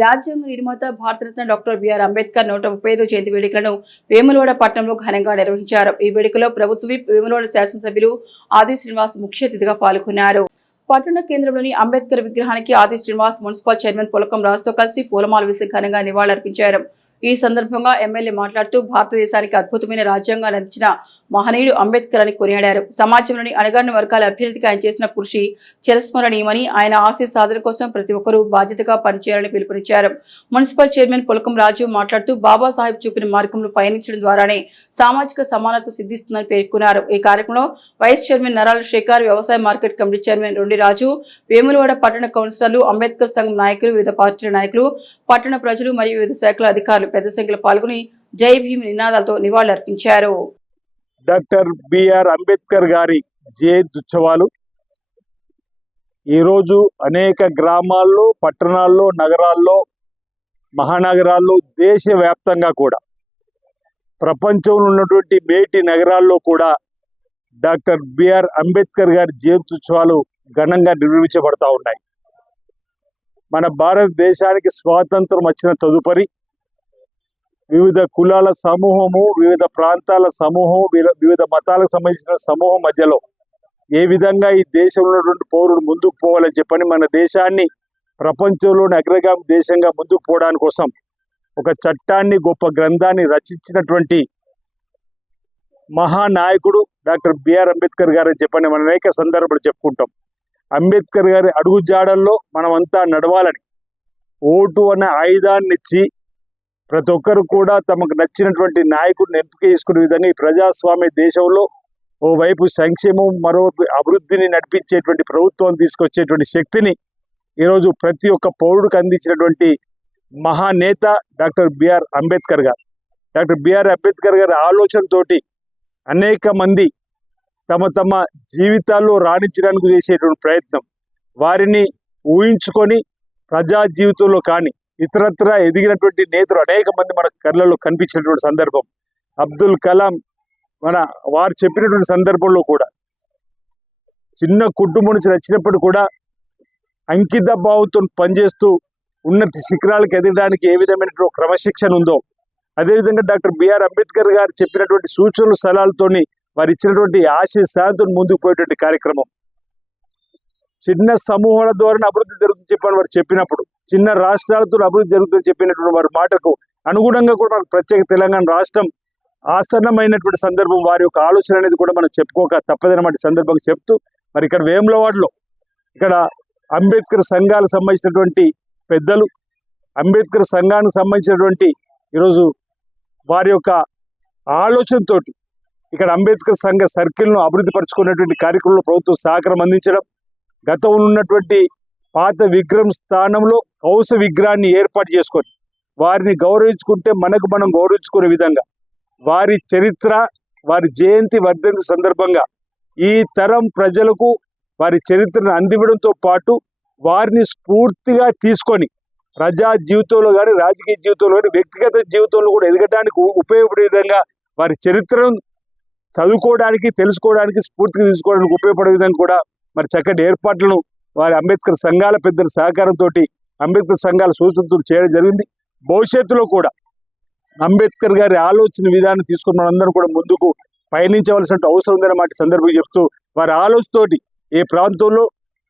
రాజ్యాంగ నిర్మాత Bharat Ratna doctor BR Ambedkar 135వ జయంతి వేడుకలను వేములవాడ పట్టణంలో ఘనంగా నిర్వహించారు. ఈ వేడుకలో ప్రభుత్వ విప్ వేములవాడ శాసనసభ్యులు ఆది శ్రీనివాస్ ముఖ్య అతిథిగా పాల్గొన్నారు. పట్టణ కేంద్రంలోని అంబేద్కర్ విగ్రహానికి ఆది శ్రీనివాస్, మున్సిపల్ చైర్మన్ పులకం రాజుతో కలిసి పూలమాల వేసి ఘనంగా నివాళులర్పించారు. ఈ సందర్భంగా ఎమ్మెల్యే మాట్లాడుతూ భారతదేశానికి అద్భుతమైన రాజ్యాంగాన్ని అందించిన మహనీయుడు అంబేద్కర్ అని కొనియాడారు. సమాజంలోని అణగారిన వర్గాల అభ్యున్నతికి ఆయన చేసిన కృషి చిరస్మరణీయమని, ఆయన ఆశయ సాధన కోసం ప్రతి ఒక్కరూ బాధ్యతగా పనిచేయాలని పిలుపునిచ్చారు. మున్సిపల్ చైర్మన్ పులకం రాజు మాట్లాడుతూ బాబాసాహెబ్ చూపిన మార్గంలో పయనించడం ద్వారానే సామాజిక సమానత సిద్ధిస్తుందని పేర్కొన్నారు. ఈ కార్యక్రమంలో వైస్ చైర్మన్ నరాల శేఖర్, వ్యవసాయ మార్కెట్ కమిటీ చైర్మన్ రొండి రాజు, వేములవాడ పట్టణ కౌన్సిలర్లు, అంబేద్కర్ సంఘం నాయకులు, వివిధ పార్టీల నాయకులు, పట్టణ ప్రజలు మరియు వివిధ శాఖల అధికారులు పెద్ద సంఖ్యలో పాల్గొని జై భీమ్ నినాదాలతో నివాళులర్పించారు. డాక్టర్ బిఆర్ అంబేద్కర్ గారి జయంతి ఉత్సవాలు ఈరోజు అనేక గ్రామాల్లో, పట్టణాల్లో, నగరాల్లో, మహానగరాల్లో, దేశవ్యాప్తంగా కూడా ప్రపంచంలో ఉన్నటువంటి మేటి నగరాల్లో కూడా డాక్టర్ బిఆర్ అంబేద్కర్ గారి జయంతి ఉత్సవాలు ఘనంగా నిర్వహించబడతా ఉన్నాయి. మన భారతదేశానికి స్వాతంత్రం వచ్చిన తదుపరి వివిధ కులాల సమూహము, వివిధ ప్రాంతాల సమూహం, వివిధ మతాలకు సంబంధించిన సమూహం మధ్యలో ఏ విధంగా ఈ దేశంలో ఉన్నటువంటి పౌరుడు ముందుకు పోవాలని చెప్పని మన దేశాన్ని ప్రపంచంలోని అగ్రగామి దేశంగా ముందుకు పోవడానికి కోసం ఒక చట్టాన్ని, గొప్ప గ్రంథాన్ని రచించినటువంటి మహానాయకుడు డాక్టర్ బిఆర్ అంబేద్కర్ గారు అని చెప్పని మనం అనేక సందర్భాలు చెప్పుకుంటాం. అంబేద్కర్ గారి అడుగు జాడల్లో మనమంతా నడవాలని ఓటు అనే ఆయుధాన్ని ఇచ్చి ప్రతి ఒక్కరు కూడా తమకు నచ్చినటువంటి నాయకుడిని ఎంపిక చేసుకునే విధంగా ఈ ప్రజాస్వామ్య దేశంలో ఓవైపు సంక్షేమం, మరోవైపు అభివృద్ధిని నడిపించేటువంటి ప్రభుత్వం తీసుకొచ్చేటువంటి శక్తిని ఈరోజు ప్రతి ఒక్క పౌరుడికి అందించినటువంటి మహానేత డాక్టర్ బిఆర్ అంబేద్కర్ గారు. డాక్టర్ బిఆర్ అంబేద్కర్ గారి ఆలోచనతోటి అనేక మంది తమ తమ జీవితాల్లో రాణించడానికి చేసేటువంటి ప్రయత్నం, వారిని ఊహించుకొని ప్రజా జీవితంలో కానీ ఇతరత్ర ఎదిగినటువంటి నేతలు అనేక మంది మన కళ్ళలో కనిపించినటువంటి సందర్భం. అబ్దుల్ కలాం వారు చెప్పినటువంటి సందర్భంలో కూడా చిన్న కుటుంబం నుంచి వచ్చినప్పుడు కూడా అంకిత భావంతో పనిచేస్తూ ఉన్నత శిఖరాలకు ఎదగడానికి ఏ విధమైనటువంటి క్రమశిక్షణ ఉందో, అదేవిధంగా డాక్టర్ బిఆర్ అంబేద్కర్ గారు చెప్పినటువంటి సూచనలు సలహాలతోని వారు ఇచ్చినటువంటి ఆశయ సాధనతో ముందుకు పోయేటువంటి కార్యక్రమం. చిన్న సమూహాల ద్వారా అభివృద్ధి జరుగుతుంది చెప్పని వారు చెప్పినప్పుడు, చిన్న రాష్ట్రాలతో అభివృద్ధి జరుగుతుందని చెప్పినటువంటి వారి మాటకు అనుగుణంగా కూడా మనకు ప్రత్యేక తెలంగాణ రాష్ట్రం ఆసన్నమైనటువంటి సందర్భం. వారి యొక్క ఆలోచన అనేది కూడా మనం చెప్పుకోక తప్పదనమాట సందర్భంగా చెప్తూ, మరి ఇక్కడ వేములవాడలో ఇక్కడ అంబేద్కర్ సంఘాలకు సంబంధించినటువంటి పెద్దలు, అంబేద్కర్ సంఘానికి సంబంధించినటువంటి ఈరోజు వారి యొక్క ఆలోచనతోటి ఇక్కడ అంబేద్కర్ సంఘ సర్కిల్ను అభివృద్ధి పరుచుకున్నటువంటి కార్యక్రమంలో ప్రభుత్వం సహకారం అందించడం, గతంలో ఉన్నటువంటి పాత విగ్రహం స్థానంలో కౌస విగ్రహాన్ని ఏర్పాటు చేసుకొని వారిని గౌరవించుకుంటే మనకు మనం గౌరవించుకునే విధంగా వారి చరిత్ర, వారి జయంతి వర్ధంతి సందర్భంగా ఈ తరం ప్రజలకు వారి చరిత్రను అందివ్వడంతో పాటు వారిని స్ఫూర్తిగా తీసుకొని ప్రజా జీవితంలో కానీ, రాజకీయ జీవితంలో కానీ, వ్యక్తిగత జీవితంలో కూడా ఎదగడానికి ఉపయోగపడే విధంగా వారి చరిత్రను చదువుకోవడానికి, తెలుసుకోవడానికి, స్ఫూర్తిగా తీసుకోవడానికి ఉపయోగపడే విధంగా కూడా మరి చక్కటి ఏర్పాట్లను వారి అంబేద్కర్ సంఘాల పెద్దల సహకారంతో, అంబేద్కర్ సంఘాల సూచనతో చేయడం జరిగింది. భవిష్యత్తులో కూడా అంబేద్కర్ గారి ఆలోచన విధానం తీసుకుని మనందరం కూడా ముందుకు పయనించవలసిన అవసరం ఉందన్నమాట సందర్భంగా చెప్తూ, వారి ఆలోచనతోటి ఏ ప్రాంతంలో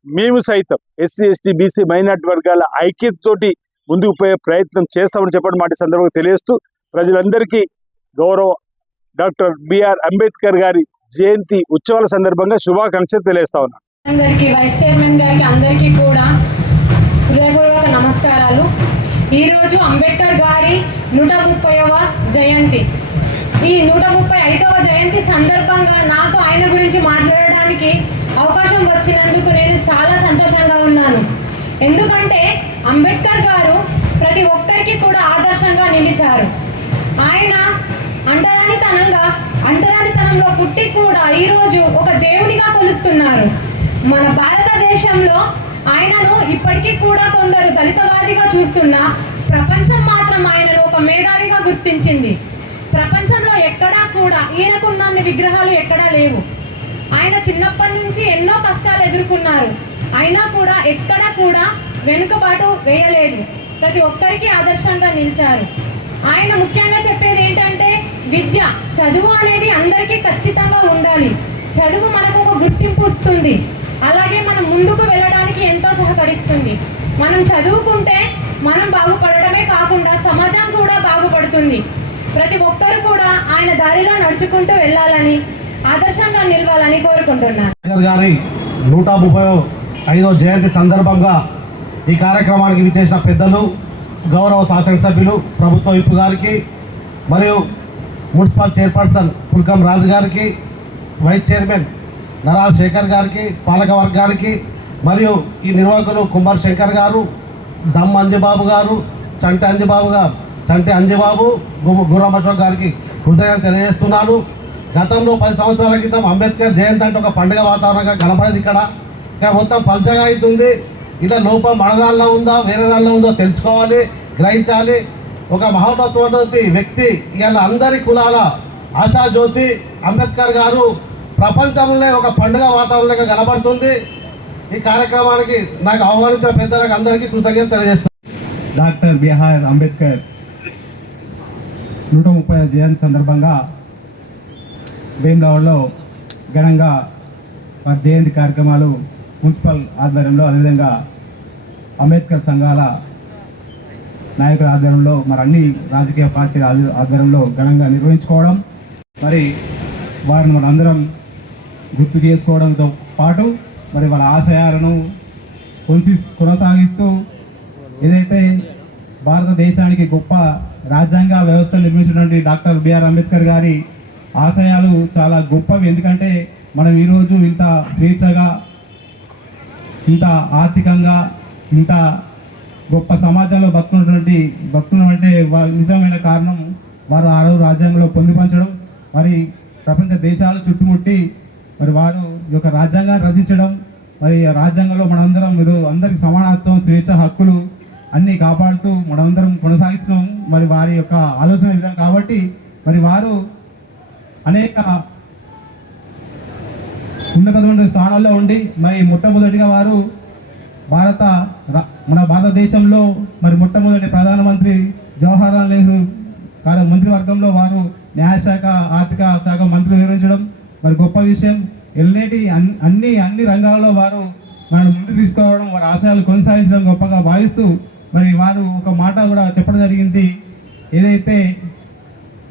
మేము సైతం ఎస్సీ, ఎస్టీ, బీసీ, మైనార్టీ వర్గాల ఐక్యతతోటి ముందుకు పోయే ప్రయత్నం చేస్తామని చెప్పడం మాట సందర్భంగా తెలియజేస్తూ, ప్రజలందరికీ గౌరవ డాక్టర్ బిఆర్ అంబేద్కర్ గారి జయంతి ఉత్సవాల సందర్భంగా శుభాకాంక్షలు తెలియజేస్తా ఉన్నాను. అందరికీ, వైస్ చైర్మన్ గారికి అందరికీ కూడా హృదయపూర్వక నమస్కారాలు. ఈరోజు అంబేద్కర్ గారి 130వ జయంతి. ఈ 135వ జయంతి సందర్భంగా నాకు ఆయన గురించి మాట్లాడడానికి అవకాశం వచ్చినందుకు నేను చాలా సంతోషంగా ఉన్నాను. ఎందుకంటే అంబేద్కర్ గారు ప్రతి ఒక్కరికి కూడా ఆదర్శంగా నిలిచారు. ఆయన అంటరానితనంలో పుట్టి కూడా ఈరోజు ఒక దేవునిగా కొలుస్తున్నారు. మన భారతదేశంలో ఆయనను ఇప్పటికీ కూడా కొందరు దళితవాదిగా చూస్తున్నా ప్రపంచం మాత్రం ఆయనను ఒక మేధావిగా గుర్తించింది. ప్రపంచంలో ఎక్కడా కూడా ఈయనకున్న విగ్రహాలు ఎక్కడా లేవు. ఆయన చిన్నప్పటి నుంచి ఎన్నో కష్టాలు ఎదుర్కొన్నారు. అయినా కూడా ఎక్కడా కూడా వెనుకబాటు వేయలేదు. ప్రతి ఒక్కరికి ఆదర్శంగా నిలిచారు. ఆయన ముఖ్యంగా చెప్పేది ఏంటంటే విద్య, చదువు అనేది అందరికీ ఖచ్చితంగా ఉండాలి. చదువు మనకు ఒక గుర్తింపు ఇస్తుంది, అలాగే మనం ముందుకు వెళ్ళడానికి ఎంతో సహకరిస్తుంది. మనం చదువుకుంటే మనం బాగుపడటమే కాకుండా సమాజం కూడా బాగుపడుతుంది. ప్రతి ఒక్కరు కూడా ఆయన దారిలో నడుచుకుంటూ వెళ్ళాలని, ఆదర్శంగా నిలవాలని కోరుకుంటున్నాను. గారి 135వ జయంతి సందర్భంగా ఈ కార్యక్రమానికి విచ్చేసిన పెద్దలు, గౌరవ శాసనసభ్యులు, ప్రభుత్వ విప్ గారికి, మరియు మున్సిపల్ చైర్పర్సన్ పుల్కం రాజు గారికి, వైస్ చైర్మన్ నరాల శేఖర్ గారికి, పాలక వర్గానికి, మరియు ఈ నిర్వాహకులు కుమార్ శంకర్ గారు, దమ్ అంజబాబు గారు, చంటి అంజబాబు, గుర్రం అశోక్ గారికి కృతజ్ఞతలు తెలియజేస్తున్నాను. గతంలో 10 సంవత్సరాల క్రితం అంబేద్కర్ జయంతి అంటే ఒక పండుగ వాతావరణంగా కనపడేది. ఇక్కడ మొత్తం పల్చగా అవుతుంది. ఇలా లోపం మన దానిలో ఉందా వేరే దానిలో ఉందో తెలుసుకోవాలి, గ్రహించాలి. ఒక మహోన్నతమైనటువంటి వ్యక్తి, ఇవాళ అందరి కులాల ఆశాజ్యోతి అంబేద్కర్ గారు ప్రపంచంలో ఒక పండుగ వాతావరణంగా కనబడుతుంది. ఈ కార్యక్రమానికి నాకు ఆహ్వానించిన పెద్దలకు అందరికీ కృతజ్ఞత తెలియజేస్తున్నాను. డాక్టర్ బిఆర్ అంబేద్కర్ 130వ జయంతి సందర్భంగా వేములవాడలో ఘనంగా వారి జయంతి కార్యక్రమాలు మున్సిపల్ ఆధ్వర్యంలో, అదేవిధంగా అంబేద్కర్ సంఘాల నాయకుల ఆధ్వర్యంలో, మరి అన్ని రాజకీయ పార్టీల ఆధ్వర్యంలో ఘనంగా నిర్వహించుకోవడం, మరి వారిని మనందరం గుర్తు చేసుకోవడంతో పాటు మరి వాళ్ళ ఆశయాలను కొనసాగిస్తూ ఏదైతే భారతదేశానికి గొప్ప రాజ్యాంగ వ్యవస్థ నిర్మించినటువంటి డాక్టర్ బిఆర్ అంబేద్కర్ గారి ఆశయాలు చాలా గొప్పవి. ఎందుకంటే మనం ఈరోజు ఇంత స్వేచ్ఛగా, ఇంత ఆర్థికంగా, ఇంత గొప్ప సమాజంలో బతుకున్నటువంటి నిజమైన కారణం వారు ఆ రోజు రాజ్యాంగంలో పొందుపరచడం, మరి ప్రపంచ దేశాలు చుట్టుముట్టి మరి వారు ఈ యొక్క రాజ్యాంగాన్ని రచించడం, మరి రాజ్యాంగంలో మనందరం అందరికి సమానత్వం, స్వేచ్ఛ, హక్కులు అన్నీ కాపాడుతూ మనందరం కొనసాగిస్తున్నాం. మరి వారి యొక్క ఆలోచన విధానం కాబట్టి మరి వారు అనేక ఉన్నతమైన స్థానాల్లో ఉండి మరి మొట్టమొదటిగా వారు మన భారతదేశంలో మరి మొట్టమొదటి ప్రధానమంత్రి జవహర్లాల్ నెహ్రూ మంత్రివర్గంలో వారు న్యాయశాఖ, ఆర్థిక శాఖ మంత్రులు వివరించడం మరి గొప్ప విషయం. అన్ని రంగాల్లో వారు మనం ముందుకు తీసుకోవడం, వారి ఆశయాలు కొనసాగించడం గొప్పగా భావిస్తూ మరి వారు ఒక మాట కూడా చెప్పడం జరిగింది. ఏదైతే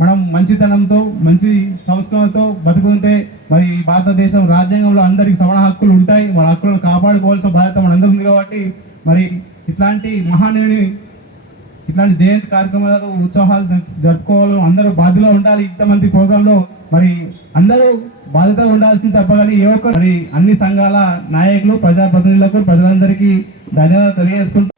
మనం మంచితనంతో, మంచి సంస్కృతితో బతుకుంటే మరి భారతదేశం రాజ్యాంగంలో అందరికి సమాన హక్కులు ఉంటాయి. మన హక్కులను కాపాడుకోవాల్సిన బాధ్యత మనందరం ఉంది. కాబట్టి మరి ఇట్లాంటి మహానీయుని ఇట్లాంటి జయంతి కార్యక్రమాలు, ఉత్సవాలు జరుపుకోవాలి. అందరూ బాధ్యతగా ఉండాలి. ఇంతమంది ప్రోగ్రాంలో మరి అందరూ బాధ్యత ఉండాల్సింది తప్పగాని ఏ ఒక్క మరి అన్ని సంఘాల నాయకులు, ప్రజాప్రతినిధులకు, ప్రజలందరికీ ధన్యవాదాలు తెలియజేసుకుంటూ